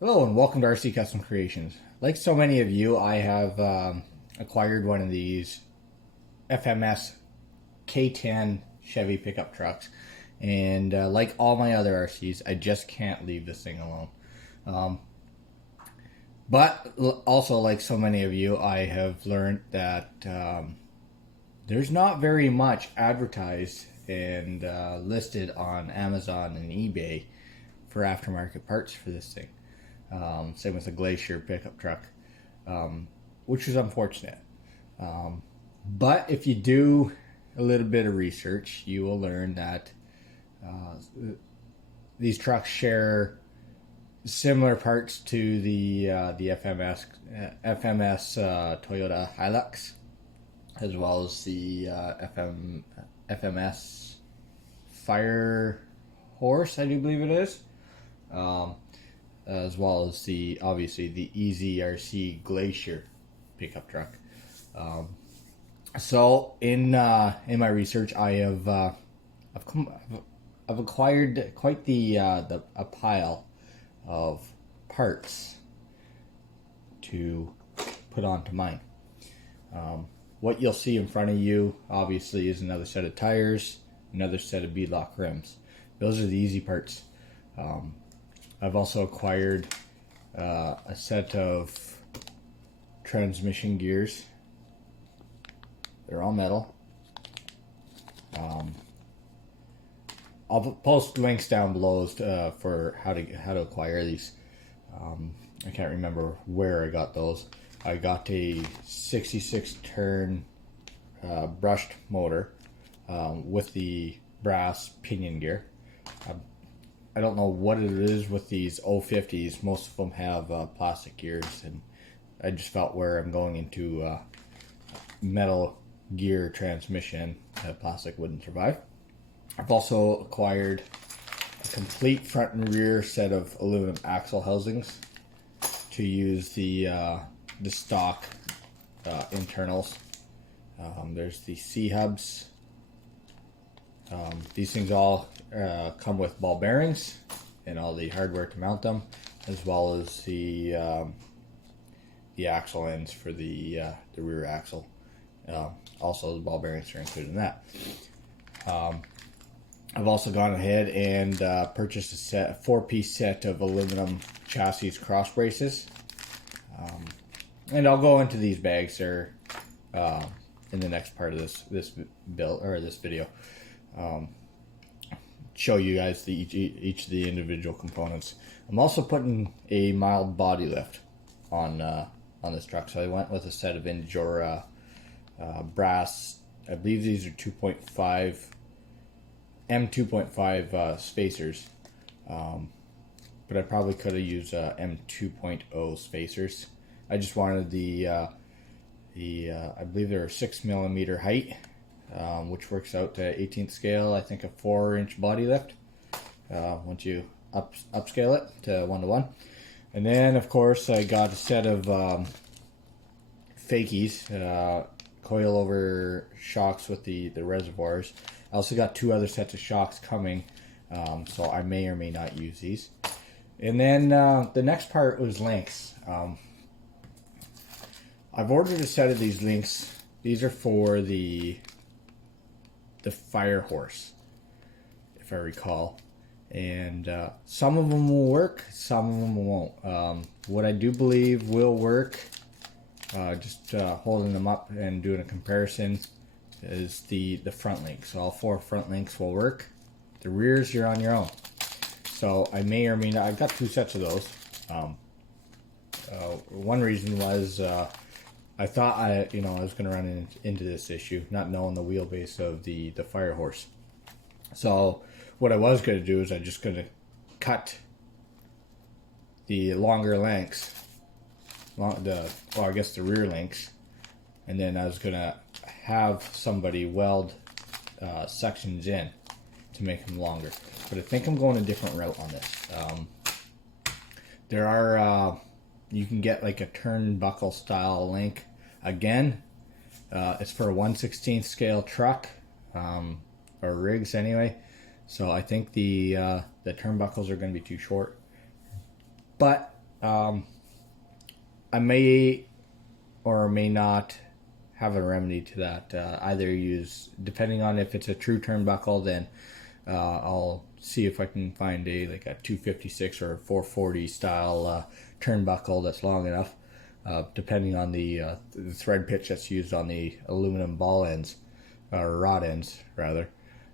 Hello and welcome to RC Custom Creations. Like so many of you, I have acquired one of these FMS K10 Chevy pickup trucks, and like all my other RCs, I just can't leave this thing alone. But also, like so many of you, I have learned that there's not very much advertised and listed on Amazon and eBay for aftermarket parts for this thing. Same with the Glacier pickup truck, which is unfortunate. But if you do a little bit of research, you will learn that these trucks share similar parts to the FMS Toyota Hilux, as well as the FMS Fire Horse, I do believe it is. As well as obviously the EZRC Glacier pickup truck. So in my research, I've acquired quite a pile of parts to put onto mine. What you'll see in front of you obviously is another set of tires, another set of beadlock rims. Those are the easy parts. I've also acquired a set of transmission gears. They're all metal. I'll post links down below for how to acquire these. I can't remember where I got those. I got a 66 turn brushed motor with the brass pinion gear. I don't know what it is with these 050s. Most of them have plastic gears, and I just felt where I'm going into metal gear transmission, plastic wouldn't survive. I've also acquired a complete front and rear set of aluminum axle housings to use the stock internals. There's the C-hubs. These things all come with ball bearings and all the hardware to mount them, as well as the axle ends for the rear axle. Also, the ball bearings are included in that. I've also gone ahead and purchased a 4-piece set of aluminum chassis cross braces, and I'll go into these bags there in the next part of this build or this video. Show you guys each of the individual components. I'm also putting a mild body lift on this truck, so I went with a set of Indura brass. I believe these are 2.5 M2.5 spacers, but I probably could have used M2.0 spacers. I just wanted I believe they're 6mm height. Which works out to 18th scale, I think a 4-inch body lift once you upscale it to 1:1. And then of course I got a set of fakies, coilover shocks with the reservoirs. I also got 2 other sets of shocks coming, so I may or may not use these. And then the next part was links. I've ordered a set of these links. These are for the Fire Horse, if I recall, and some of them will work, some of them won't. What I do believe will work, just holding them up and doing a comparison, is the front links. So all 4 front links will work. The rears, you're on your own. So I may or may not. I've got 2 sets of those. One reason was I thought I was going to run into this issue, not knowing the wheelbase of the Fire Horse. So what I was going to do is I'm just going to cut the longer lengths, I guess the rear links, and then I was going to have somebody weld sections in to make them longer. But I think I'm going a different route on this. There are you can get like a turnbuckle style link. Again, it's for a 1/16 scale truck, or rigs anyway. So I think the turnbuckles are going to be too short. But I may or may not have a remedy to that. Either use, depending on if it's a true turnbuckle, then I'll see if I can find like a 256 or a 440 style turnbuckle that's long enough, depending on the thread pitch that's used on the aluminum ball ends, or rod ends rather.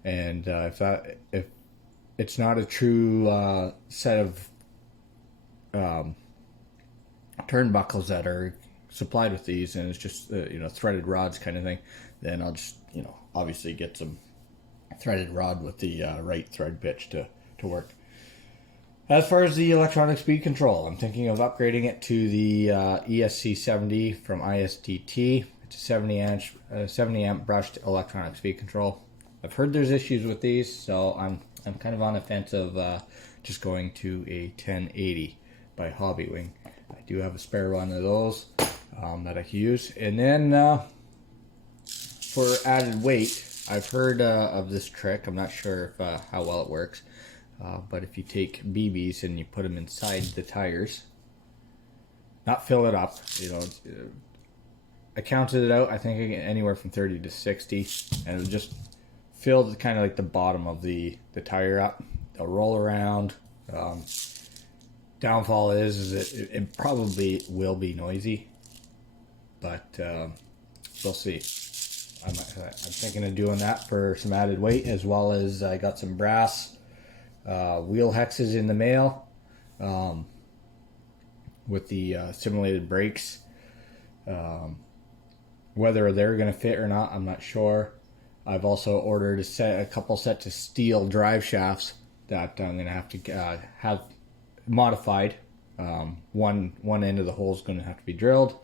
And if it's not a true set of turnbuckles that are supplied with these, and it's just threaded rods kind of thing, then I'll just obviously get some threaded rod with the right thread pitch to work. As far as the electronic speed control, I'm thinking of upgrading it to the ESC70 from ISDT. It's a 70 amp brushed electronic speed control. I've heard there's issues with these, so I'm kind of on the fence of just going to a 1080 by Hobbywing. I do have a spare one of those that I can use. And then for added weight, I've heard of this trick. I'm not sure if, how well it works, but if you take BBs and you put them inside the tires, not fill it up, I counted it out. I think I get anywhere from 30 to 60, and it'll just fill kind of like the bottom of the tire up. They'll roll around. Downfall is it probably will be noisy, but we'll see. I'm thinking of doing that for some added weight, as well as I got some brass wheel hexes in the mail with the simulated brakes. Whether they're going to fit or not, I'm not sure. I've also ordered a couple sets of steel drive shafts that I'm going to have to have modified. One end of the hole is going to have to be drilled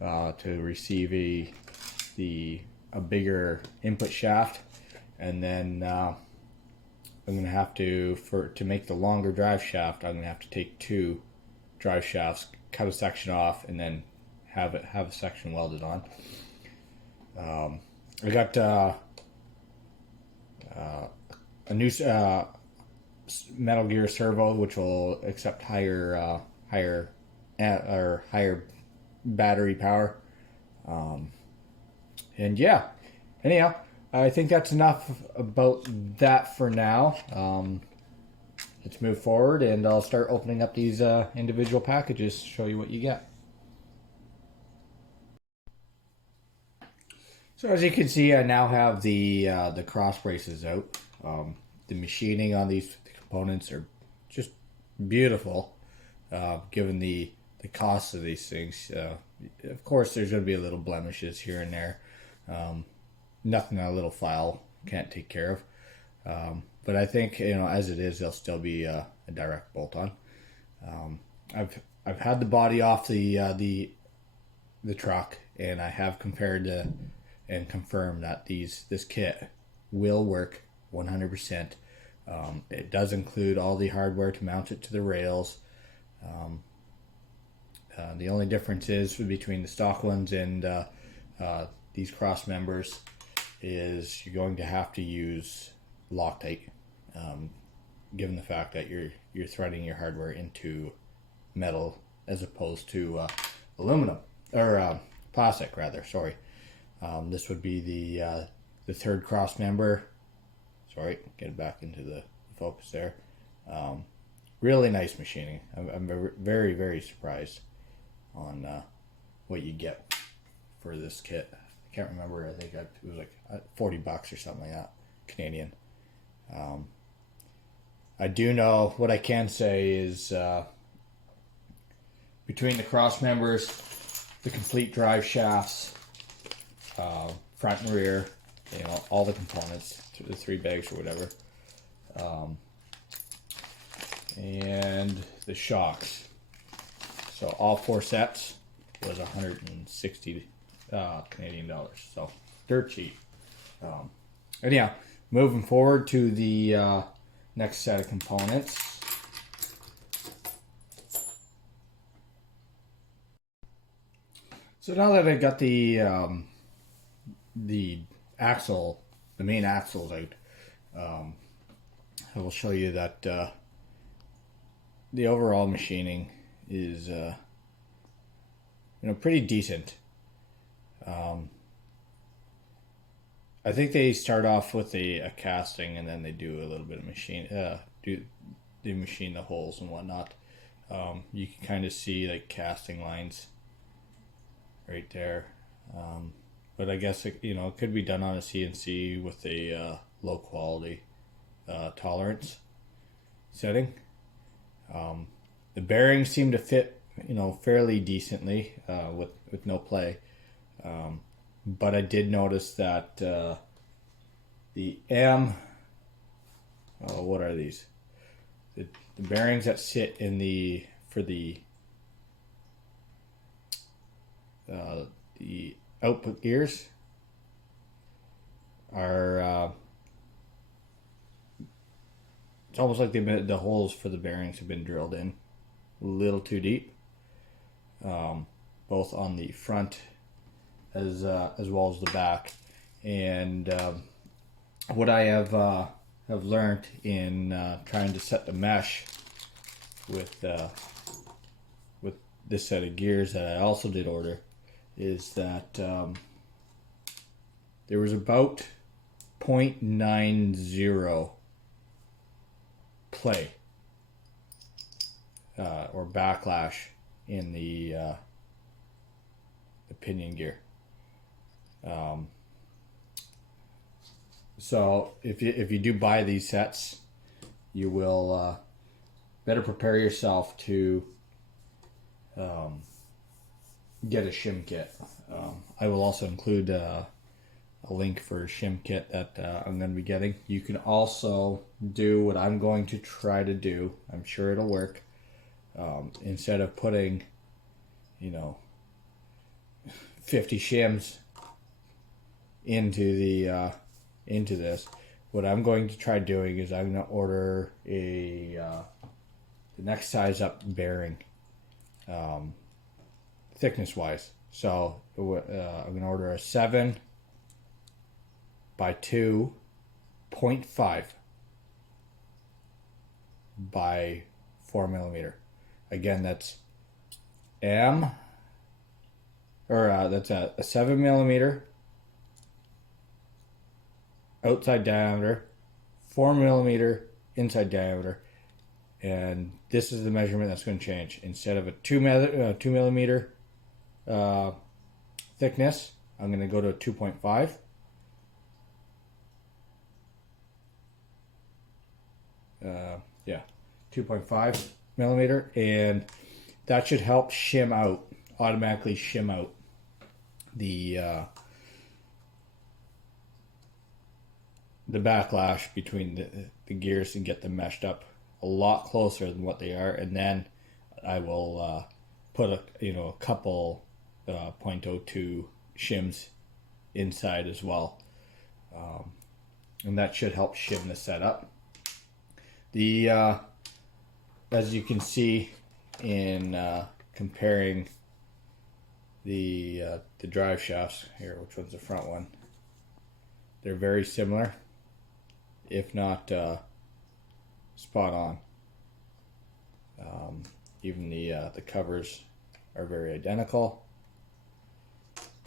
to receive a bigger input shaft, and then I'm going to have to make the longer drive shaft. I'm going to have to take 2 drive shafts, cut a section off, and then have a section welded on. I got a new Metal Gear servo, which will accept higher battery power. And yeah, anyhow, I think that's enough about that for now. Let's move forward, and I'll start opening up these individual packages to show you what you get. So as you can see, I now have the cross braces out. The machining on these components are just beautiful, given the cost of these things. Of course, there's going to be a little blemishes here and there. Nothing a little file can't take care of. But I think, as it is, they'll still be a direct bolt-on. I've had the body off the truck, and I have compared and confirmed that this kit will work 100%. It does include all the hardware to mount it to the rails. The only difference is between the stock ones and these cross members is you're going to have to use Loctite, given the fact that you're threading your hardware into metal as opposed to aluminum, or plastic rather. Sorry. This would be the third cross member. Sorry, get it back into the focus there. Really nice machining. I'm very, very surprised on what you get for this kit. I can't remember. I think it was like $40 or something like that, Canadian. I do know, what I can say is between the cross members, the complete drive shafts, front and rear, all the components, the 3 bags or whatever, and the shocks. So all 4 sets was 160 Canadian dollars. So dirt cheap. Anyhow, moving forward to the next set of components. So now that I got the axle, the main axles out, I will show you that the overall machining, is pretty decent. I think they start off with a casting, and then they do a little bit of machine. They machine the holes and whatnot. You can kind of see like casting lines right there. But I guess it could be done on a CNC with a low quality tolerance setting. The bearings seem to fit fairly decently with no play. But I did notice that the what are these? The bearings that sit in for the output gears are it's almost like the holes for the bearings have been drilled in a little too deep, both on the front as well as the back. And what I have learned in trying to set the mesh with this set of gears that I also did order is that there was about 0.90 play or backlash in the pinion gear. So if you do buy these sets, you will better prepare yourself to get a shim kit. I will also include a link for a shim kit that I'm going to be getting. You can also do what I'm going to try to do. I'm sure it'll work. Instead of putting 50 shims into this, what I'm going to try doing is I'm going to order the next size up bearing, thickness wise. So I'm going to order a 7 by 2.5 by 4 millimeter. Again, that's that's a 7 millimeter outside diameter, 4 millimeter inside diameter, and this is the measurement that's going to change. Instead of a 2 millimeter thickness, I'm going to go to a 2.5. Yeah, 2.5 millimeter, and that should help automatically shim out the backlash between the gears and get them meshed up a lot closer than what they are. And then I will put a couple 0.02 shims inside as well, and that should help shim the setup. As you can see in comparing the drive shafts here, which one's the front one? They're very similar, if not spot on. Even the covers are very identical.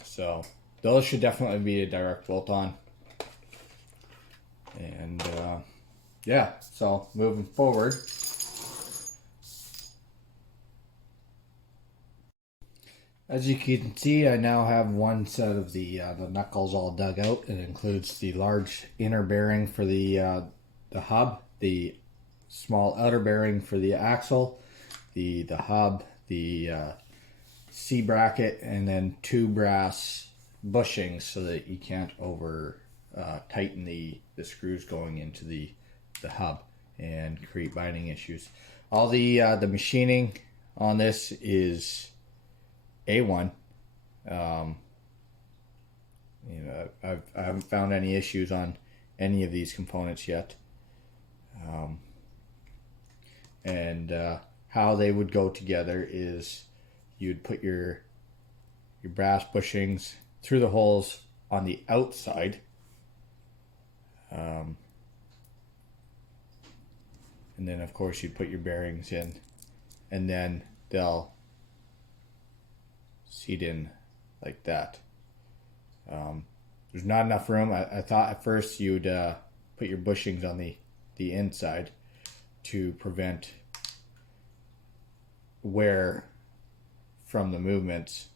So those should definitely be a direct bolt on. And yeah, so moving forward, as you can see, I now have one set of the knuckles all dug out. It includes the large inner bearing for the hub, the small outer bearing for the axle, the hub, the C bracket, and then 2 brass bushings so that you can't over tighten the screws going into the hub and create binding issues. All the machining on this is A1. I haven't found any issues on any of these components yet. And how they would go together is you'd put your brass bushings through the holes on the outside, and then of course you'd put your bearings in, and then they'll seat in like that. There's not enough room. I thought at first you'd put your bushings on the inside to prevent wear from the movements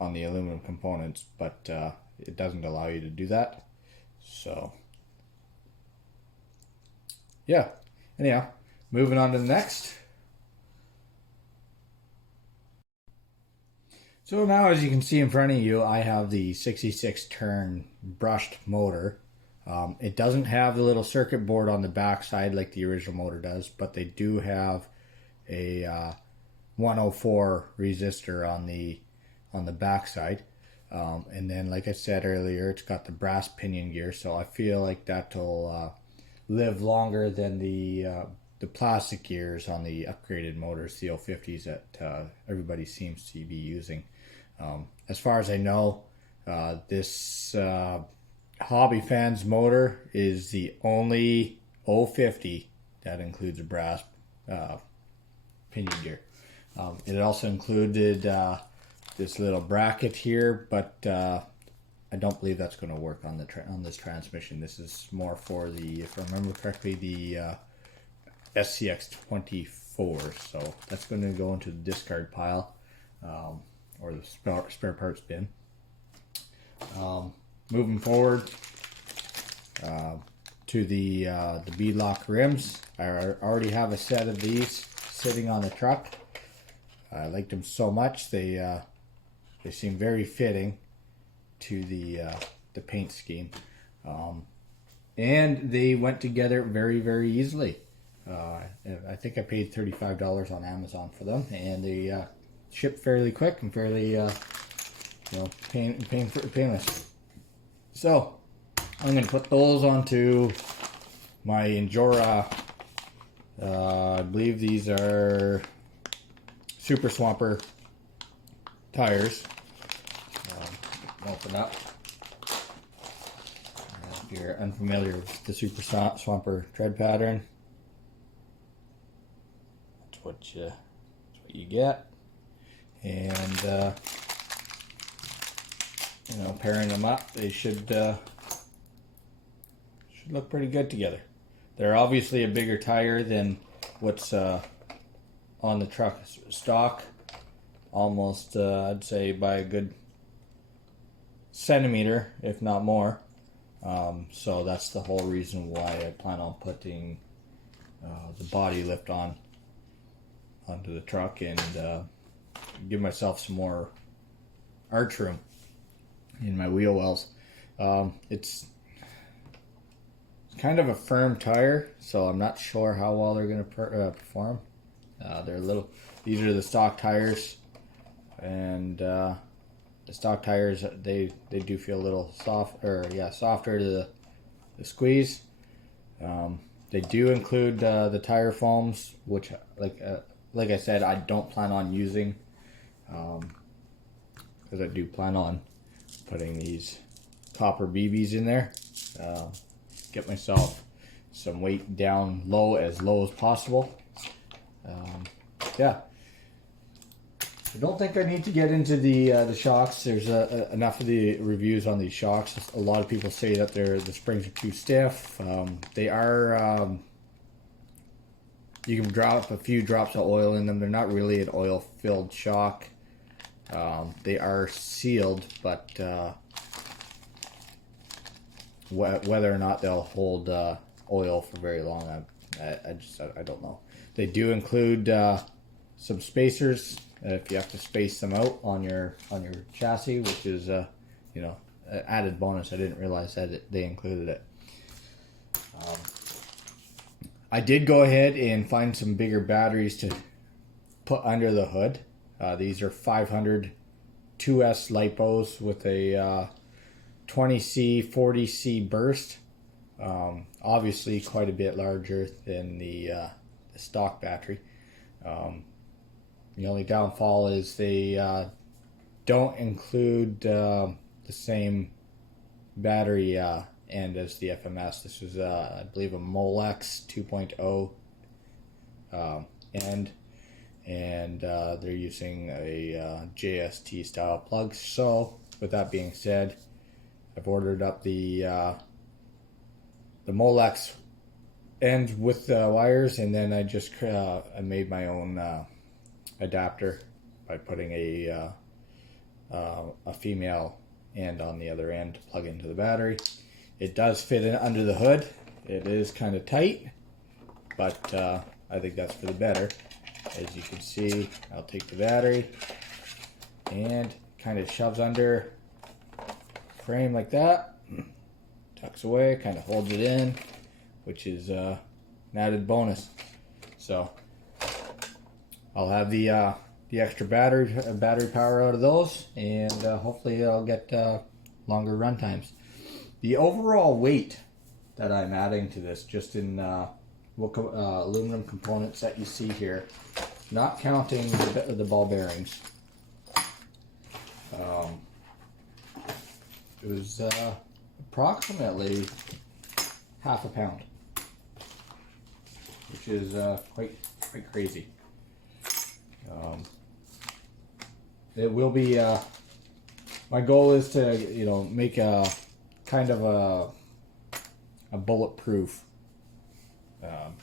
on the aluminum components, but it doesn't allow you to do that. So yeah, anyhow, moving on to the next. So now, as you can see in front of you, I have the 66 turn brushed motor. It doesn't have the little circuit board on the back side like the original motor does, but they do have a 104 resistor on the back side. And then, like I said earlier, it's got the brass pinion gear, so I feel like that'll live longer than the plastic gears on the upgraded motors, the 050s that everybody seems to be using. As far as I know, this Hobby Fans motor is the only 050 that includes a brass pinion gear. It also included this little bracket here, but I don't believe that's going to work on this transmission. This is more for the, if I remember correctly, the SCX24. So that's going to go into the discard pile, or the spare parts bin. Moving forward to the beadlock rims. I already have a set of these sitting on the truck. I liked them so much, they seem very fitting to the paint scheme, and they went together very, very easily. I think I paid $35 on Amazon for them, and they shipped fairly quick and fairly painless. So I'm going to put those onto my Injora. I believe these are Super Swamper tires. Open up. If you're unfamiliar with the Super Swamper tread pattern, that's what you get. And pairing them up, they should look pretty good together. They're obviously a bigger tire than what's on the truck stock, almost I'd say by a good centimeter, if not more. So that's the whole reason why I plan on putting the body lift onto the truck and give myself some more arch room in my wheel wells. It's kind of a firm tire, so I'm not sure how well they're going to perform. They're these are the stock tires, and the stock tires, they do feel a little softer to the squeeze. They do include the tire foams, which like I said, I don't plan on using, because I do plan on putting these copper BBs in there. Get myself some weight down low as possible. Yeah, I don't think I need to get into the shocks. There's enough of the reviews on these shocks. A lot of people say that the springs are too stiff. They are. You can drop a few drops of oil in them. They're not really an oil-filled shock. They are sealed, but whether or not they'll hold oil for very long, I don't know. They do include some spacers if you have to space them out on your chassis, which is an added bonus. I didn't realize that they included it. I did go ahead and find some bigger batteries to put under the hood. These are 500 2S Lipos with a 20C 40C burst. Obviously quite a bit larger than the stock battery. The only downfall is they don't include the same battery end as the FMS. This is I believe a Molex 2.0 end, and they're using a JST style plug. So with that being said, I've ordered up the Molex ends with the wires, and then I just I made my own adapter by putting a female end on the other end to plug into the battery. It does fit in under the hood. It is kind of tight, but I think that's for the better. As you can see, I'll take the battery and kind of shoves under frame like that, tucks away, kind of holds it in, which is an added bonus. So I'll have the extra battery power out of those, and hopefully I'll get longer run times. The overall weight that I'm adding to this, just in aluminum components that you see here, not counting the ball bearings, it was approximately half a pound, which is quite crazy. It will be my goal is to, you know, make a kind of a bulletproof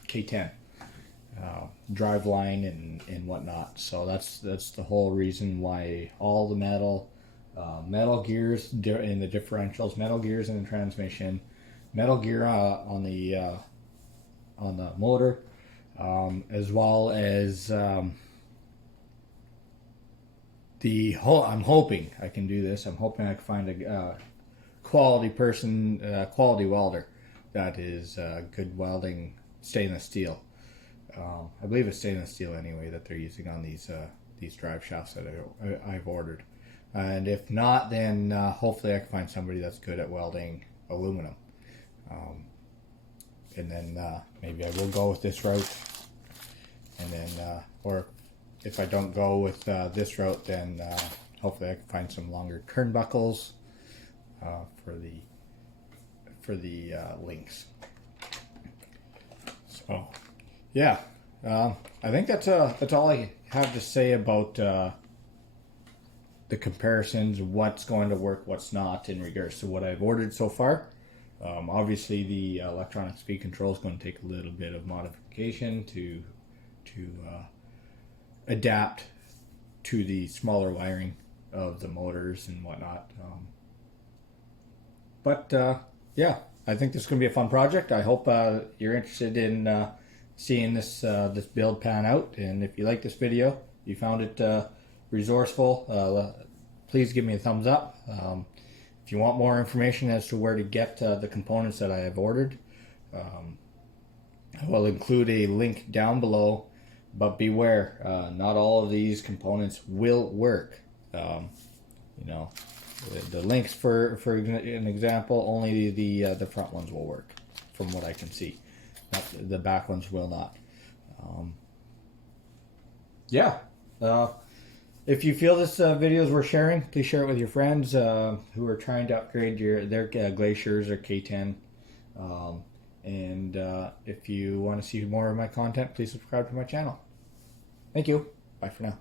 K10 drive line and whatnot. So that's the whole reason why all the metal gears in the differentials, metal gears in the transmission, metal gear on the motor, as well as I'm hoping I can do this. I'm hoping I can find a quality quality welder that is good welding stainless steel. I believe it's stainless steel anyway that they're using on these drive shafts that I've ordered. And if not, then hopefully I can find somebody that's good at welding aluminum. And then maybe I will go with this route. And then, or if I don't go with this route, then hopefully I can find some longer turnbuckles for the links. So, yeah, I think that's all I have to say about the comparisons, what's going to work, what's not, in regards to what I've ordered so far. Obviously, the electronic speed control is going to take a little bit of modification to adapt to the smaller wiring of the motors and whatnot. But yeah, I think this is going to be a fun project. I hope you're interested in seeing this build pan out. And if you like this video, you found it resourceful, please give me a thumbs up. If you want more information as to where to get the components that I have ordered, I will include a link down below. But beware, not all of these components will work. You know, the links for an example, only the front ones will work, from what I can see. The back ones will not. Yeah. If you feel this video is worth sharing, please share it with your friends who are trying to upgrade their Glaciers or K10. And if you want to see more of my content, please subscribe to my channel. Thank you. Bye for now.